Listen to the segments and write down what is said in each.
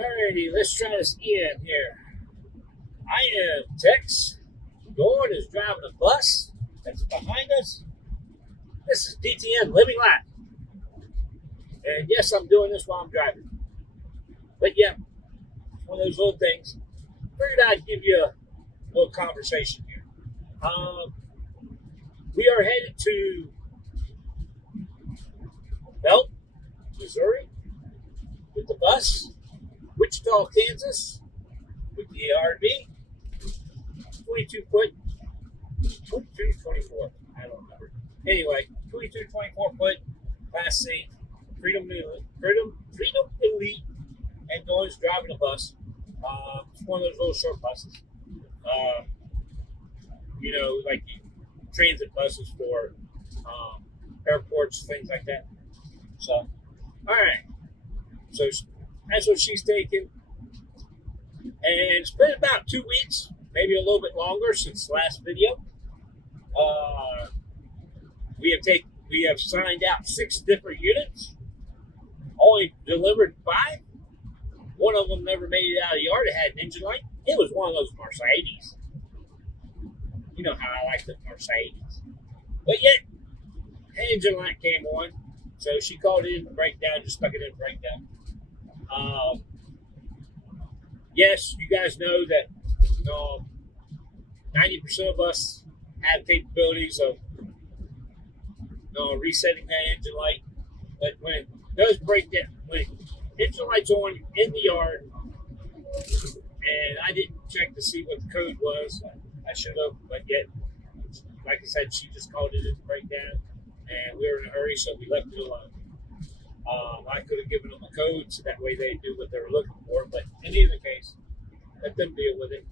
Alrighty, let's try this again here. I am Tex. Gordon is driving a bus that's behind us. This is DTN Living Life. And yes, I'm doing this while I'm driving. But yeah, one of those little things. Figured I'd give you a little conversation here. We are headed to Belton, Missouri with the bus. Wichtal, Kansas with the RV. 22 foot, 22, 24, I don't remember. Anyway, 22, 24 foot, Class C, Freedom Elite, and Noise driving a bus. It's one of those little short buses. Like transit buses for airports, things like that. So, all right. So that's what she's taking. And it's been about 2 weeks, maybe a little bit longer since the last video. We have signed out 6 different units. Only delivered 5. One of them never made it out of the yard. It had an engine light. It was one of those Mercedes. You know how I like the Mercedes. But yet, engine light came on. So she called it in the breakdown, just stuck it in the breakdown. Yes, you guys know that 90% of us have capabilities of resetting that engine light. But when it does break down, when engine light's on in the yard, and I didn't check to see what the code was, I should have, but yet, like I said, she just called it in the breakdown, and we were in a hurry, so we left it alone. I could have given them a code so that way they do what they were looking for, but in either case, let them deal with it.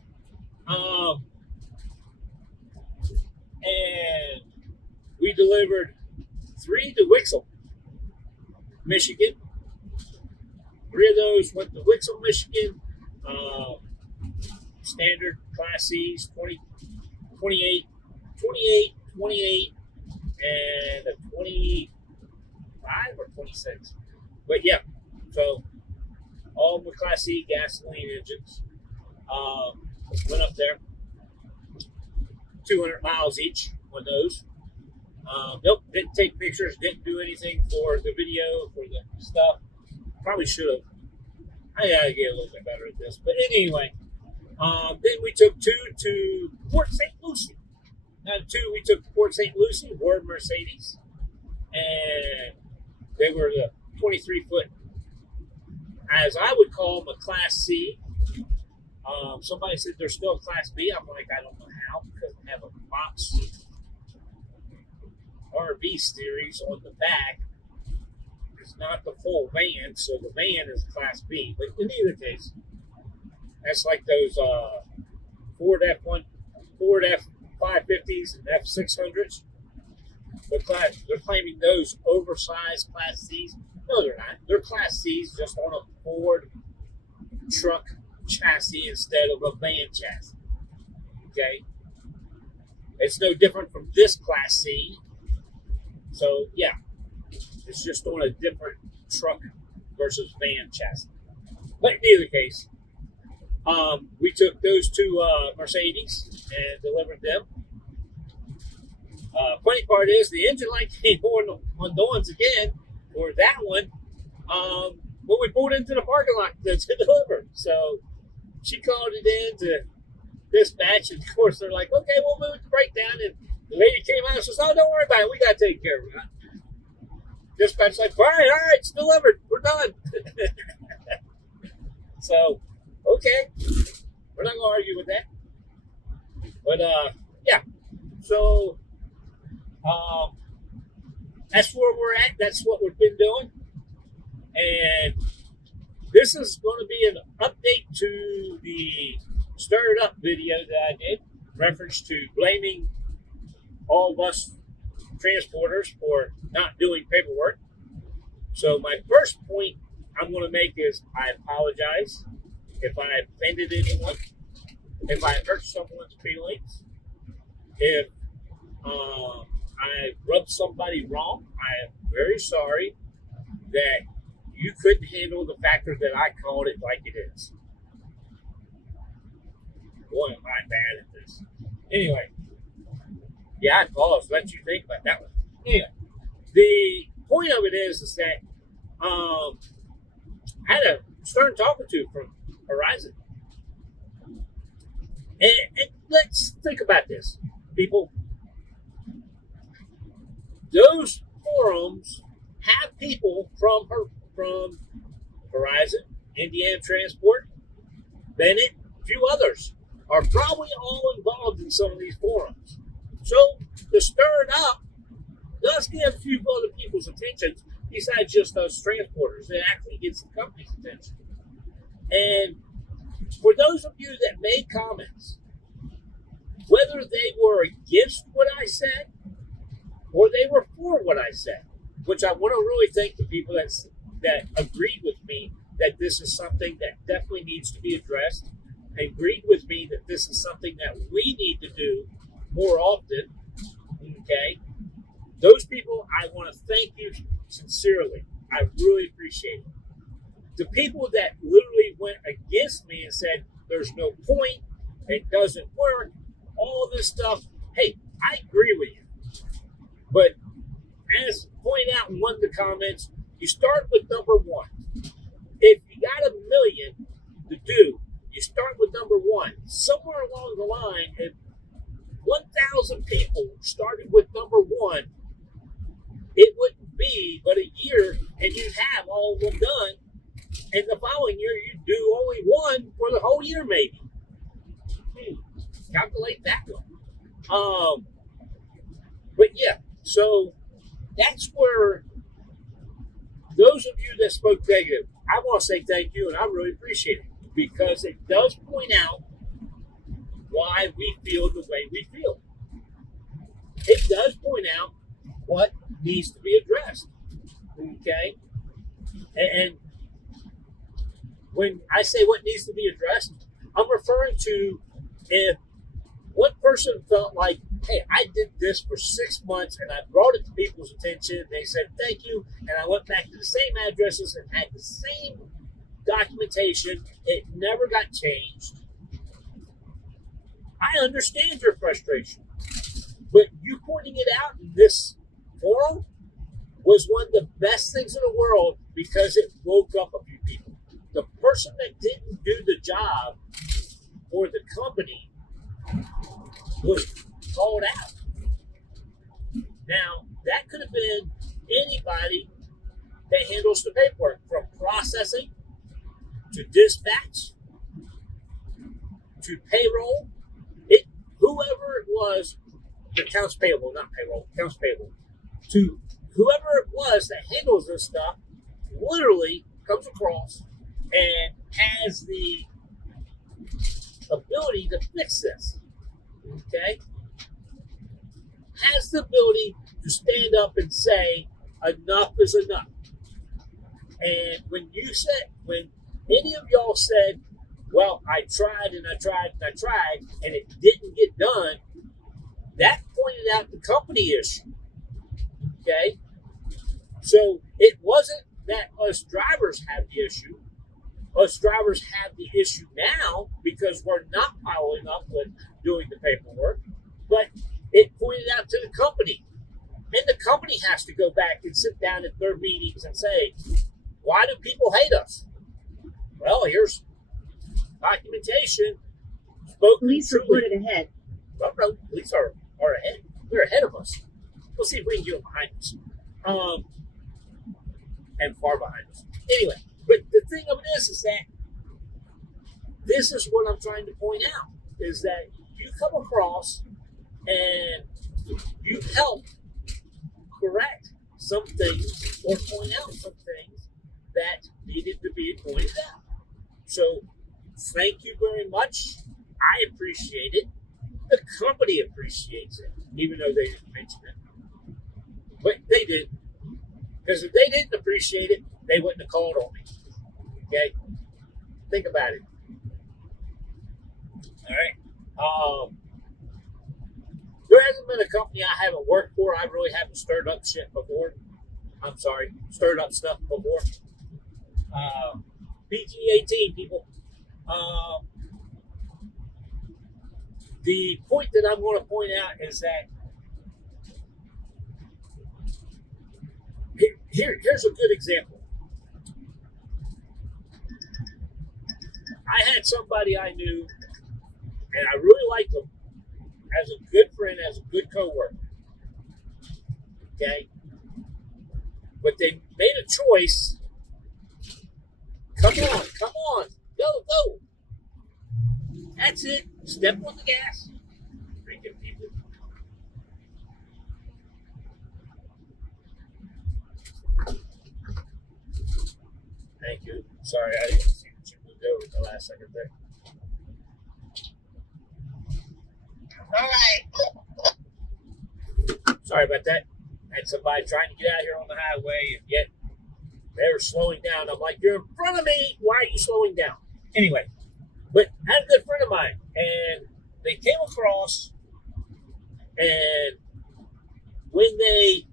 And we delivered 3 to Witchtal, Michigan. 3 of those went to Witchtal, Michigan. Standard Class C's, 28, and a 25 or 26. But yeah, so all with Class C gasoline engines. Went up there. 200 miles each on those. Nope, didn't take pictures, didn't do anything for the video, for the stuff. Probably should have. I gotta get a little bit better at this. But anyway, then we took 2 to Port St. Lucie. Now, 2 we took to Port St. Lucie were Mercedes. And they were the 23 foot, as I would call them, a Class C. Somebody said they're still a Class B. I'm like, I don't know how, because they have a box RV series on the back. It's not the full van, so the van is Class B. But in either case, that's like those Ford F550s and F600s. They're claiming those oversized Class C's. No, they're not. They're Class C's just on a Ford truck chassis instead of a van chassis. Okay? It's no different from this Class C. So, yeah. It's just on a different truck versus van chassis. But in either case, we took those 2 Mercedes and delivered them. Funny part is the engine light came on the ones again, or that one, when we pulled into the parking lot to deliver. So she called it in to dispatch, and of course they're like, okay, we'll move it to breakdown. And the lady came out and says, oh, don't worry about it. We got to take care of it. Dispatch's like, all right, it's delivered. We're done. So, okay. We're not going to argue with that. But, yeah. So, that's where we're at. That's what we've been doing. And this is going to be an update to the Stir It Up video that I did, reference to blaming all bus transporters for not doing paperwork. So my first point I'm going to make is I apologize if I offended anyone, if I hurt someone's feelings, if I rubbed somebody wrong. I am very sorry that you couldn't handle the factor that I called it like it is. Boy, am I bad at this. Anyway, yeah, I paused. Let you think about that one. Anyway, the point of it is that I had a stern talking to from Horizon. And let's think about this, people. Those forums have people from Horizon, Indiana Transport, Bennett, a few others are probably all involved in some of these forums. So to stir it up does get a few other people's attention besides just us transporters. It actually gets the company's attention. And for those of you that made comments, whether they were against what I said or they were for what I said, which I want to really thank the people that agreed with me that this is something that definitely needs to be addressed, agreed with me that this is something that we need to do more often, okay? Those people, I want to thank you sincerely. I really appreciate it. The people that literally went against me and said, there's no point, it doesn't work, all this stuff, hey, I agree with you. But as pointed out in one of the comments, you start with number one. If you got $1 million to do, you start with number one. Somewhere along the line, if 1,000 people started with number one, it wouldn't be but a year and you'd have all of them done. And the following year, you'd do only one for the whole year, maybe. Calculate that one. But yeah, so that's where those of you that spoke negative, I want to say thank you, and I really appreciate it because it does point out why we feel the way we feel. It does point out what needs to be addressed. Okay? And when I say what needs to be addressed, I'm referring to if one person felt like, hey, I did this for 6 months and I brought it to people's attention. They said thank you, and I went back to the same addresses and had the same documentation. It never got changed. I understand your frustration, but you pointing it out in this forum was one of the best things in the world because it woke up a few people. The person that didn't do the job for the company was called out. Now, that could have been anybody that handles the paperwork, from processing to dispatch to payroll. Whoever it was, the accounts payable, not payroll, accounts payable, to whoever it was that handles this stuff, literally comes across and has the ability to fix this. Okay? Has the ability to stand up and say, enough is enough. And when any of y'all said, well, I tried and I tried and I tried, and it didn't get done, that pointed out the company issue. Okay? So it wasn't that us drivers have the issue. Us drivers have the issue now because we're not following up with doing the paperwork, but it pointed out to the company. And the company has to go back and sit down at their meetings and say, why do people hate us? Well, here's documentation. Police reported ahead. Well, no, police are ahead. They're ahead of us. We'll see if we can get them behind us. And far behind us. Anyway, but the thing of it is that this is what I'm trying to point out, is that you come across and you help correct some things or point out some things that needed to be pointed out. So thank you very much. I appreciate it. The company appreciates it, even though they didn't mention it. But they did. Because if they didn't appreciate it, they wouldn't have called on me. Okay? Think about it. All right? There hasn't been a company I haven't worked for. I really haven't stirred up shit before. I'm sorry, stirred up stuff before. PG-18 people. The point that I'm going to point out is that here's a good example. I had somebody I knew, and I really liked them as a good friend, as a good coworker. Okay? But they made a choice. Come on, go. That's it. Step on the gas. Freaking people. Thank you. Sorry, I didn't see that you moved over at the last second there. All right. Sorry about that. Had somebody trying to get out here on the highway, and yet they were slowing down. I'm like, you're in front of me. Why are you slowing down? Anyway, but I had a good friend of mine, and they came across, and when they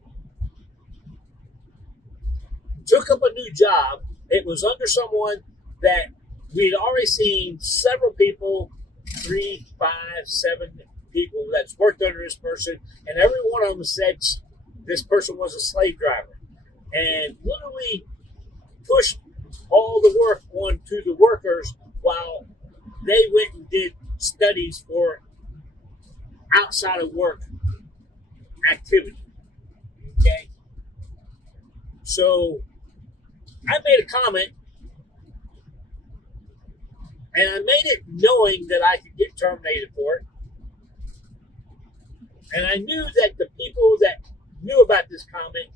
took up a new job, it was under someone that we'd already seen several people, 3, 5, 7 people that's worked under this person, and every one of them said this person was a slave driver, and literally pushed all the work onto the workers while they went and did studies for outside of work activity. Okay? So I made a comment, and I made it knowing that I could get terminated for it. And I knew that the people that knew about this comment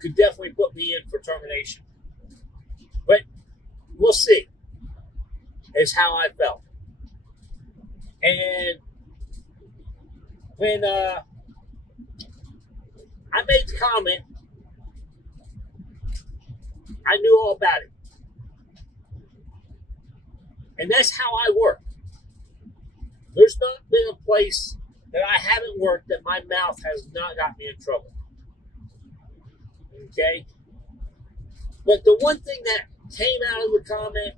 could definitely put me in for termination. But we'll see, is how I felt. And when I made the comment, I knew all about it. And that's how I work. There's not been a place that I haven't worked that my mouth has not got me in trouble. Okay? But the one thing that came out of the comment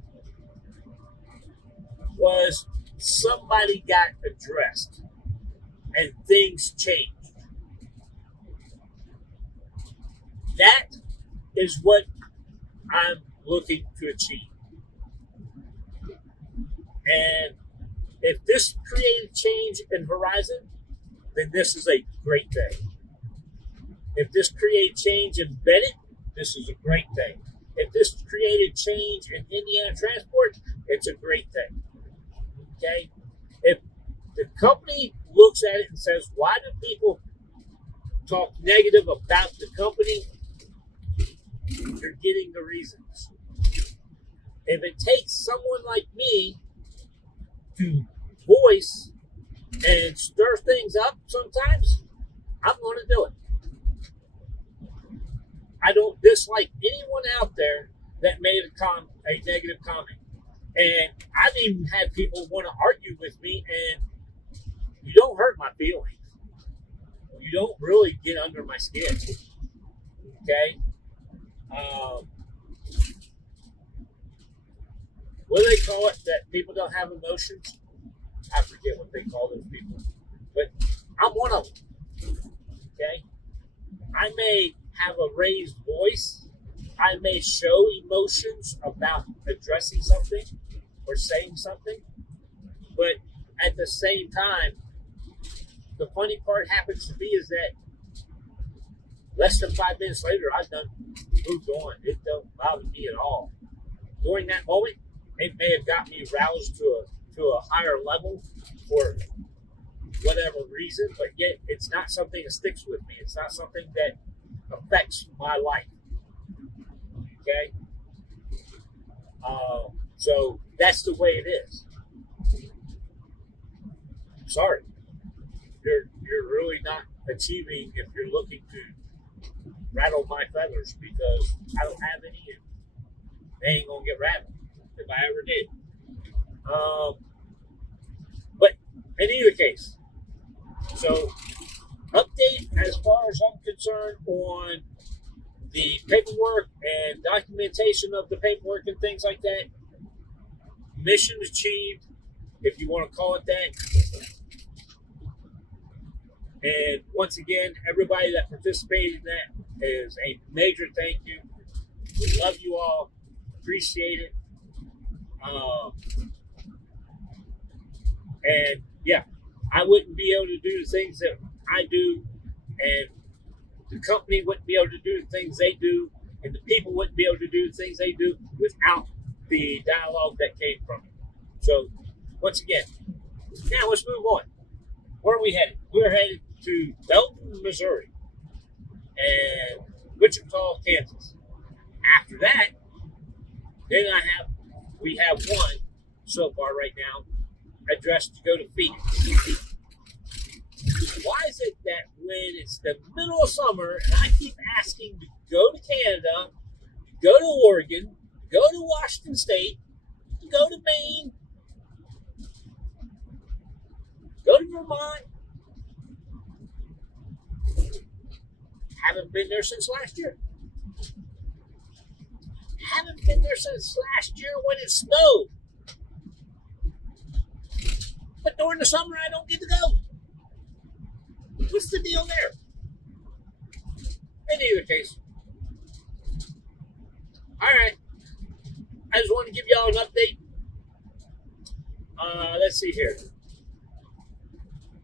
was somebody got addressed and things changed. That is what I'm looking to achieve. And if this created change in Horizon, then this is a great thing. If this created change in Bennett, this is a great thing. If this created change in Indiana Transport, it's a great thing. Okay? If the company looks at it and says, why do people talk negative about the company? You're getting the reasons. If it takes someone like me to voice and stir things up sometimes, I'm going to do it. I don't dislike anyone out there that made a negative comment. And I've even had people want to argue with me, and you don't hurt my feelings. You don't really get under my skin. Okay? What do they call it? That people don't have emotions? I forget what they call those people. But I'm one of them. Okay? I may have a raised voice. I may show emotions about addressing something or saying something. But at the same time, the funny part happens to be is that less than 5 minutes later, I've moved on. It don't bother me at all. During that moment, it may have got me roused to a higher level for whatever reason, but yet it's not something that sticks with me. It's not something that affects my life. Okay? So that's the way it is. Sorry. You're really not achieving if you're looking to rattle my feathers, because I don't have any, and they ain't gonna get rattled if I ever did. But in either case, so update as far as I'm concerned on the paperwork and documentation of the paperwork and things like that. Mission achieved, if you want to call it that. And once again, everybody that participated in that is a major thank you. We love you all. Appreciate it. And yeah, I wouldn't be able to do the things that I do, and the company wouldn't be able to do the things they do, and the people wouldn't be able to do the things they do without the dialogue that came from it. So, once again, now let's move on. Where are we headed? We're headed to Belton, Missouri, and Wichita, Kansas. After that, then we have one so far right now addressed to go to Phoenix. Why is it that when it's the middle of summer and I keep asking to go to Canada, to go to Oregon, to go to Washington State, to go to Maine, go to Vermont, haven't been there since last year. Haven't been there since last year when it snowed. But during the summer, I don't get to go. What's the deal there? In either case. All right. I just want to give y'all an update. Let's see here.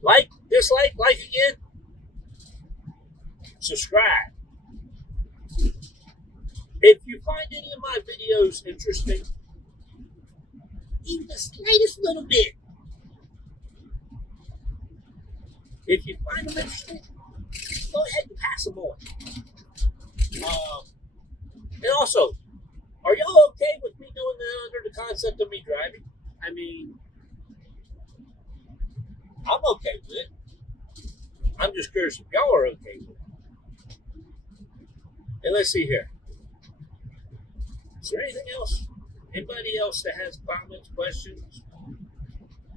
Like, dislike, like again. Subscribe. If you find any of my videos interesting, even the slightest little bit, if you find them interesting, go ahead and pass them on. And also, are y'all okay with me doing that under the concept of me driving? I mean, I'm okay with it. I'm just curious if y'all are okay with it. And let's see here. Is there anything else? Anybody else that has comments, questions?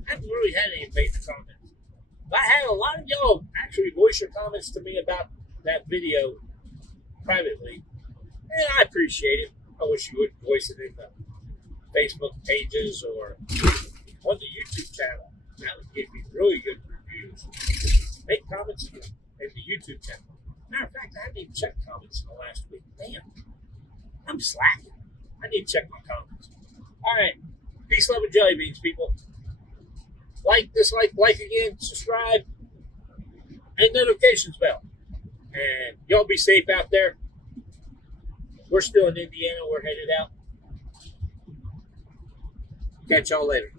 I haven't really had any major comments. But I had a lot of y'all actually voice your comments to me about that video privately. And I appreciate it. I wish you would voice it in the Facebook pages or on the YouTube channel. That would give me really good reviews. Make comments in the YouTube channel. Matter of fact, I haven't even checked comments in the last week. Damn. I'm slacking. I need to check my comments. All right. Peace, love, and jelly beans, people. Like, dislike, like again, subscribe, and notifications bell. And y'all be safe out there. We're still in Indiana. We're headed out. Catch y'all later.